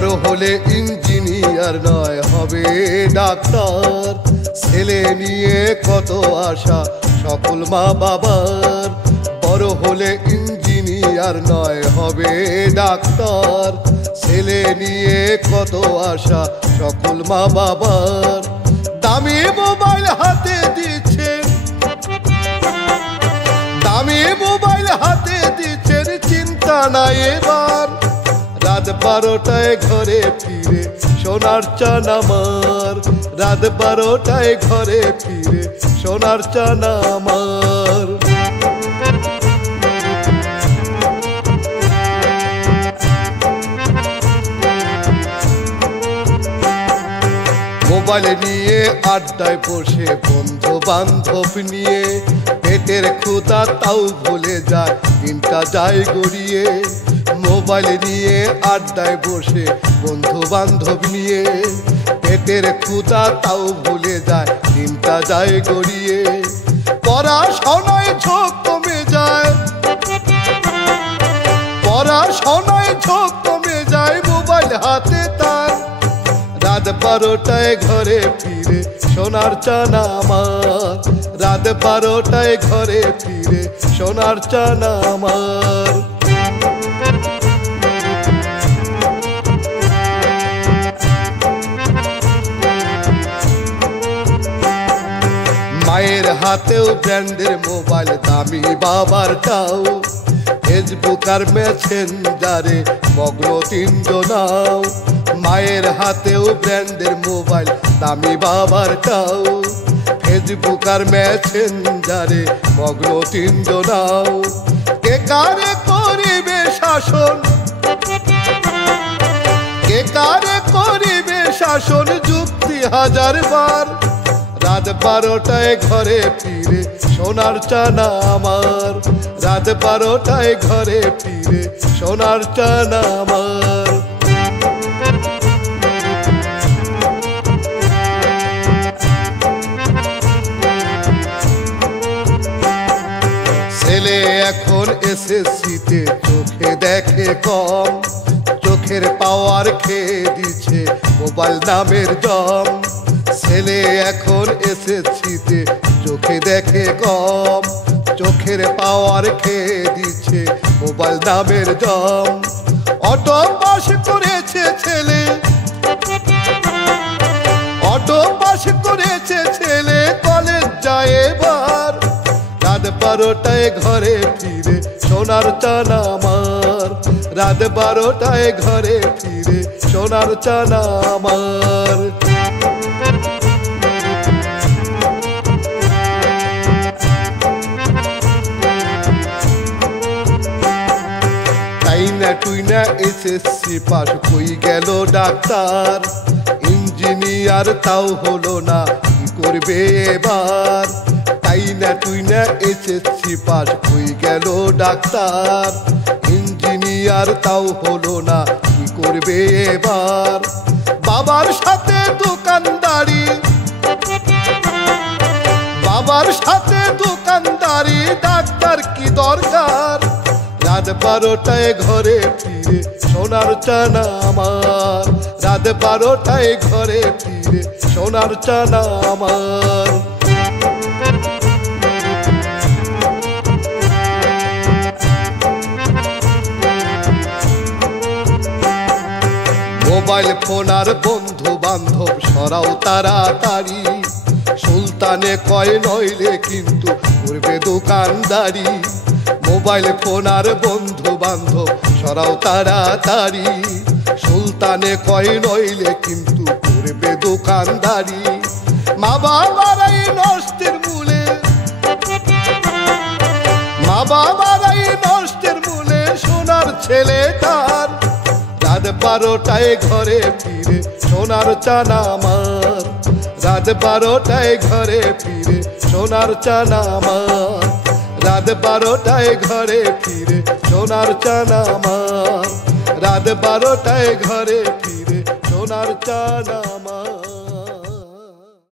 বড় হলে ইঞ্জিনিয়ার নয় হবে ডাক্তার। ছেলে নিয়ে কত আশা সকল মা বাবার। বড় হলে ইঞ্জিনিয়ার নয় হবে ডাক্তার। ছেলে নিয়ে কত আশা সকল মা বাবার। দামি মোবাইল হাতে দিচ্ছেন, দামি মোবাইল হাতে দিচ্ছেন, চিন্তা নাই এবার। রাত 12টায় ঘরে ফিরে সোনার চান আমার। রাত 12টায় ঘরে ফিরে সোনার চান আমার। মোবাইল নিয়ে আড্ডায় বসে বন্ধু বান্ধব নিয়ে, পেটের ক্ষুধা তাও ভুলে যায় দিনটা যায় গড়িয়ে। মোবাইল নিয়ে আড্ডায় বসে বন্ধু বান্ধব নিয়ে, পেটের ক্ষুধা তাও ভুলে যায় দিনটা যায় গড়িয়ে। পড়াশোনায় ঝোঁক কমে যায়, পড়াশোনায় ঝোঁক কমে যায়, মোবাইল হাতে তার। রাত 12টায় ঘরে ফিরে সোনার চান আমার। রাত 12টায় ঘরে ফিরে সোনার চান আমার। মায়ের হাতেও ব্র্যান্ডের মোবাইল, দামি বাবারটাও। ফেসবুক আর মেসেঞ্জারে মগ্ন তিনজনাও। মায়ের হাতেও ব্র্যান্ডের মোবাইল, দামি বাবারটাও। ফেসবুক আর মেসেঞ্জারে মগ্ন তিনজনাও। কে কারে করিবে শাসন, কে কারে করিবে শাসন, যুক্তি হাজারবার। রাত 12টায় ঘরে ফিরে সোনার চান আমার। রাত 12টায় ঘরে ফিরে সোনার চান আমার। ছেলে এখন এসএসসিতে চোখে দেখে কম। চোখের পাওয়ার খেয়ে দিচ্ছে মোবাইল নামের জম। ছেলে এখন এসএসসিতে চোখে দেখে কম। চোখের পাওয়ার খেয়ে দিচ্ছে মোবাইল নামের জম। অটো পাস করেছে ছেলে, অটো পাস করেছে ছেলে, কলেজ যায় এবার। রাত 12টায় ঘরে ফিরে সোনার চান আমার। রাত 12টায় ঘরে ফিরে সোনার চান আমার। টুইনা এসএসসি পাস কই গেল ডাক্তার। ইঞ্জিনিয়ার তাও হলো না, কি করবে এবার। তাই না টুইনা এসএসসি পাস কই গেল ডাক্তার। ইঞ্জিনিয়ার তাও হলো না, কি করবে এবার। বাবার সাথে দোকানদারি, বাবার সাথে দোকানদারি, ডাক্তার কি দরকার। রাত 12টায় ঘরে ফিরে সোনার চান আমার। রাত 12টায় ঘরে ফিরে সোনার চান আমার। মোবাইল ফোন আর বন্ধু বান্ধব সরাও তাড়াতাড়ি। সুলতানে কয় নইলে কিন্তু করবে দোকানদারি। মোবাইল ফোন আর বন্ধু বান্ধব সরাও তাড়াতাড়ি। সুলতানে কয় নইলে কিন্তু করবে দোকানদারি। মা বাবারাই নষ্টের মূলে, মা বাবারাই নষ্টের মূলে, সোনার ছেলেটার। রাত 12টায় ঘরে ফিরে সোনার চান আমার। রাত 12টায় ঘরে ফিরে সোনার চান আমার। রাত 12টায় ঘরে ফিরে সোনার চান আমার। রাত 12টায় ঘরে ফিরে সোনার চান আমার।